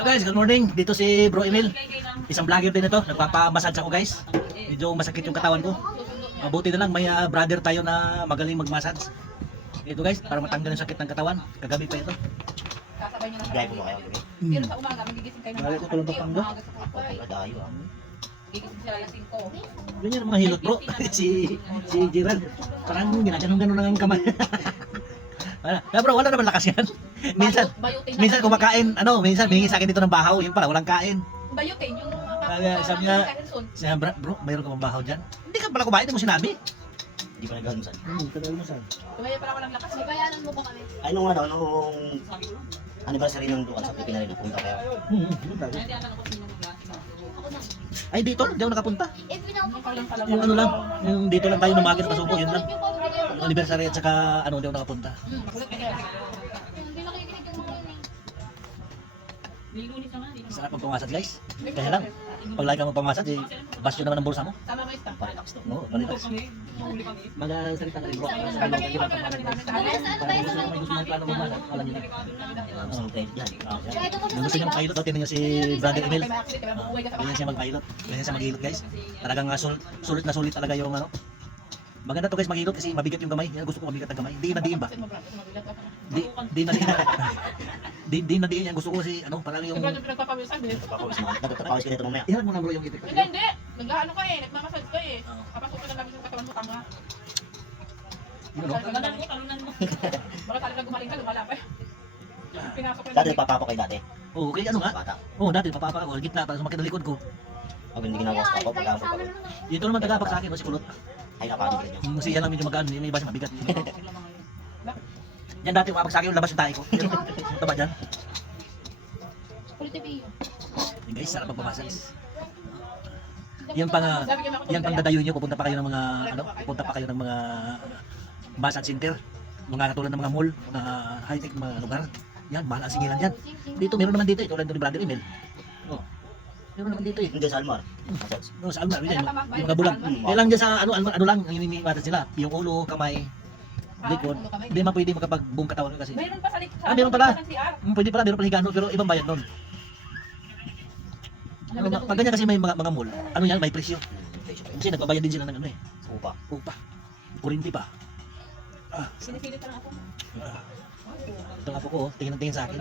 Hello guys, good morning. Dito si Bro Emil. Isang vlogger din ito. Nagpapamassage ako guys. Medyo masakit yung katawan ko. Mabuti na lang may brother tayo na magaling magmassage. Ito guys, para matanggal yung sakit ng katawan. Kagabi pa ito. Kasabay niyo na Gaya ko kayo. Pero sa umaga, magigising kayo ng Gaya ko tulong papangga. umaga sa kapay. Dayo ah. Gigising sila alas 5. Ganyan ang mga hilot bro. si Gerald. Parang ginaganon-ganon lang ang kamay. Na bro, wala naman lakas yan. Minsan kumakain, minsan bingi sa akin dito ng bahaw. Yung pala, walang kain. Bayutin, yung Sabi niya, bro, mayroon ka bang bahaw dyan? Hindi ka pala kumain, hindi mo sinabi. Hindi pa nag-almusal. Tagal-musal. Tumaya pala walang lakas. Bayaran mo ba kami? Ay nung anniversary ng Dukan sa Pilipinas rin napunta kaya. Ay dito, hindi ako nakapunta. Eh, pinapakain. Yung ano lang, yung dito lang tayo numagit na suko, yun lang. Yung anniversary at saka hindi ako nakapunta. Hindi nakikinig yung mga yun. Sarap magpamasad guys. Kaya lang, pag lagi ka magpamasad, basyo naman ang bulsa mo. Tama ba ito? Parelax to. Oo, relax. Mag-salita ka rin bro. Saan ba yung May gusto mong plano magmasad, alam niyo na. So, tayo dyan. Kahit ako Yung gusto niya mag-pilot, tinan niyo si Brother Emil. Uwi ka sa Ganyan siya mag-pilot. Ganyan siya mag-hilot guys. Talagang sulit na sulit talaga yung ano. Maganda to guys mag-hilot kasi mabigat yung kamay. Yan, gusto ko mabigat ang kamay. Hindi nadiin ba? Di nadiin. Di nadiin yan. Gusto ko kasi parang yung... Pinagpapawisan eh. Nagtatapawis ka nito mamaya. Iharap mo na bro yung itik. Hindi. Nag-ano ka eh. Nagmamassage ka eh. Kapasok ka na namin sa katawan mo tanga. Yun no? Talunan mo. Baka talaga gumaling ka, lumala pa eh. Pinasok ka Dati nagpapapo kayo dati. Oo, okay ano nga? Bata. Oo, dati papapa ako. Gitna para sumakit na likod ko. Pag hindi ginagawa sa papo, pagkakapag papo. Dito naman tagapak sa akin, si kulot. Ay napanig ka nyo. Yung siya lang medyo magaan, may base mabigat. Yan dati umabag sa akin, yung labas yung tayo ko. Ito ba dyan? Politibiyo. Yung guys, sarap magpamassage. Yan pang dadayo nyo, pupunta pa kayo ng mga, pupunta pa kayo ng mga massage center. Mga katulad ng mga mall, mga high-tech mga lugar. Yan, mahal ang singilan yan. Dito, meron naman dito, tulad ni Brother Emil. Oh. Meron naman dito eh. Hindi sa Almar. Massage. No, sa Almar, yan, yung mga bulang. Kaya lang dyan sa ano lang, ang ini-massage sila. Yung ulo, kamay, likod. Hindi man pwede makapag-boom katawan kasi. Mayroon pa sa likod. Ah, meron pala. CR. Pwede pala, meron pala higano, pero ibang bayad nun. Pag ganyan kasi may mga mall, ano yan, may presyo. Kasi nagbabayad din sila ng Upa. upa. Kurinti pa. Sinipilit lang ako. Ito nga po ko, tingin ng tingin sa akin.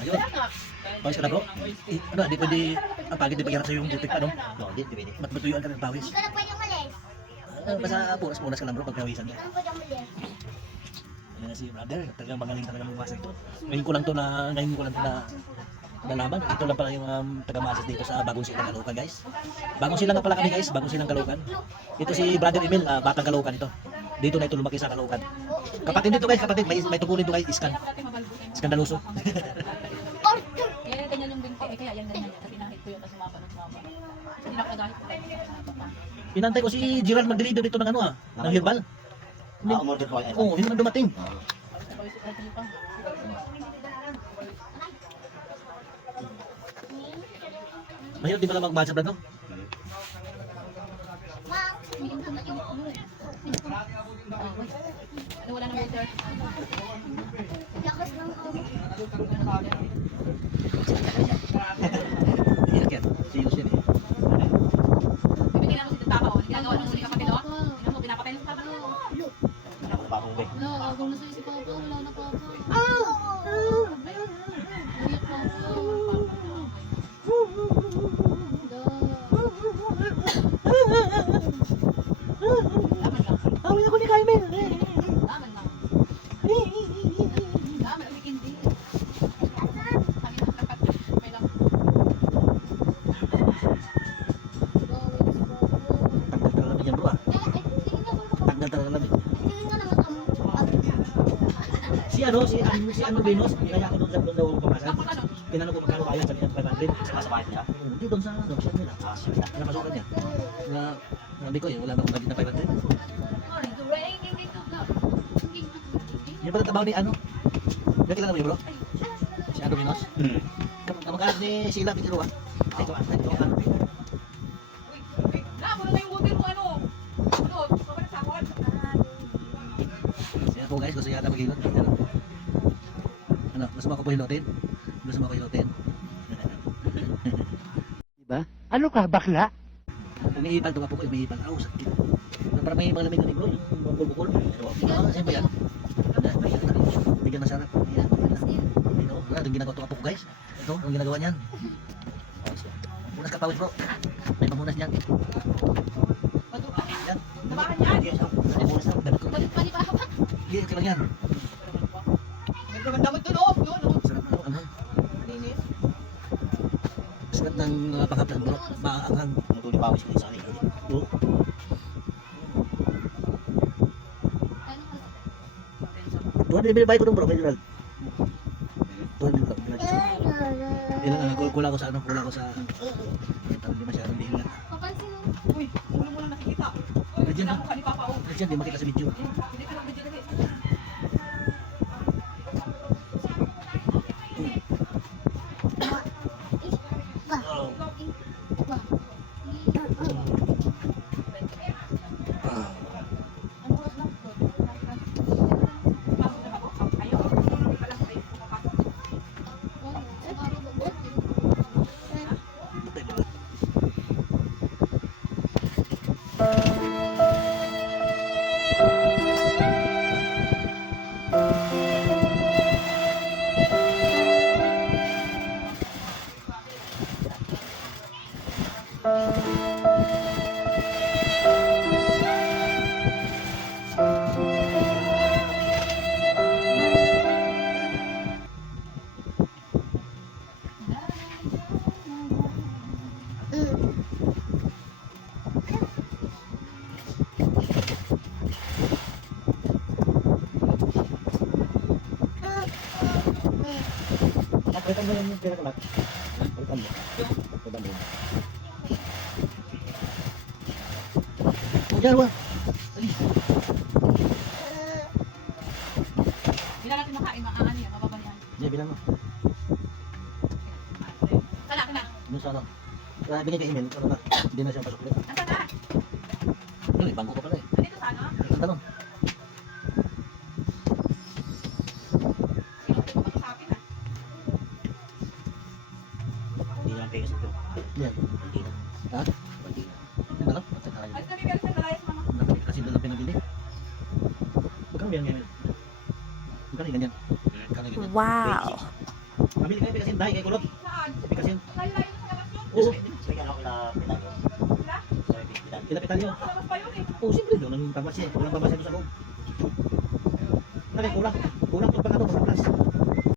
Ayun, pawis ka na bro. Di pwede, ang pagod di pagyanap sa'yo yung butik pa, No, hindi pwede. Ba't matuyuan ka ng pawis? Hindi ka na pwede umalis. Basta punas ka lang bro, pag pawisan ka. Ano pwede umalis? Yan na si brother, talagang magaling talaga magmasag ito. Ngayon ko lang to na nalaman. Ito lang pala yung taga-masas dito sa Bagong Silang Caloocan guys. Bagong Silang nga pala kami guys, Bagong Silang Caloocan. Ito si Brother Emil, Batang Caloocan ito. Dito na ito lumaki sa Caloocan. Kapatid dito guys, kapatid. May tungkulin dito guys, Iskandaloso. Yan, ganyan yung binti. Eh, kaya yan ganyan. Kasi pinahit ko yun kasi mapanood. Hindi nakagahit ko. Inantay ko si Gerald mag-deliver dito ng ng herbal. Umorder ko kayo. Oo, hindi naman dumating. Mahirap di pala mag-match brad no? Ma'am, hindi ka mainit mo. Ano, wala nang water. Lakas ng Iyak yan. Si Yus yan eh. Bibigyan namin si Tatapa. Ginagawa ng muli kapatid. Tignan mo, pinapatay ng Papa. Wala ko na pa akong uwi. Wala, agong na sa'yo si Papa. Wala na Papa. Uyak Papa. Awin ako ni Carmen. Laman lang. Laman, may hindi. May lang. Tanggal talaga namin yan bro ah. Tanggal talaga namin. Si Venus, kaya ako doon sa doon daw pumasok. Tapos ano? Tinanong ko magkano bayad, sabi niya 500. Saka sa bahay nila. Hindi doon sa shop nila. Napasukan niya. Sabi ko wala na akong budget na 500. Yung pala trabaho ni nakilala mo yun bro? Si Venus? Kamag-anak ni Sheila Piniro ah. Ito Wala na yung water mo ano. Ano, papalit sa akin. Siya po guys, gusto yata mag-iwan. Gusto mo ako pahilotin? Gusto mo ako hilotin? Diba? Ano ka, bakla? Umiipal ito ka po, umiipal. Aw, sakit. Para may mga lamig na bro, yung bukol-bukol. Ah, saan ba yan? Bigyan na sarap. Ito, wala, itong ginagawa ito ka po guys. Ito, ang ginagawa niyan. Punas ka pawis bro. May pamunas niyan. Yan. Tabakan yan. May punas na, damit ko. Balik pa ni Papa. Hindi, okay lang yan. Medyo ganda mo tulog. Yun, oh. Sarap na, ano? Malinis. Sarap ng pangaplan bro. Maanghang. Ang tuloy pa ako sa akin. Oh. Tuhan bibili baik ko dong bro, may Gerald. Tuhan bibili bro, kulang ko sa ano, kulang ko sa ito, hindi masyadong lihingan. Papansin mo. Uy, ulo mo lang nakikita. Diyan Kailangan ko ka ni Papa, oh. Diyan, di makita sa video. Hindi ka mag-video lagi. Oh. Ba. Ang oras lang. Pasok na ako. Ayaw. Hindi pa lang kayo pumapasok. Palitan mo yung pinakamat. Palitan mo. Palitan mo. Oh, diyan, wa. Hindi na natin makain. Maaani yan. Mababa niyan. Diyan, bilang mo. Sana, sana. Doon sa ano. Binigay kay email, ano na, hindi na siya pasok ulit. Nasaan na? Ano, bangko ko pala eh. Nandito sana? Ang tanong. Sino ko ba sa akin, ah? Hindi naman pegas ito. Yan. Hindi na. Ha? Hindi na. Yan na lang. Patay tayo. Ay, sabi meron sa layas, mama. Nakabili kasi doon lang pinabili. Magkano yan ngayon? Magkano yung ganyan? Magkano yung ganyan? Wow. Pabili kayo kasi dahil kay kulot. Saan? Kasi Layo-layo sa labas yun. oo, Sabi ka ako na pinagyo. Sila? Sabi pinagyo. kinapitan nyo. Sa labas pa yun, eh. Oo, siyempre doon ang pharmacy. Walang pharmacy doon sa loob. Kulang. Kulang itong pang ano, pang plus.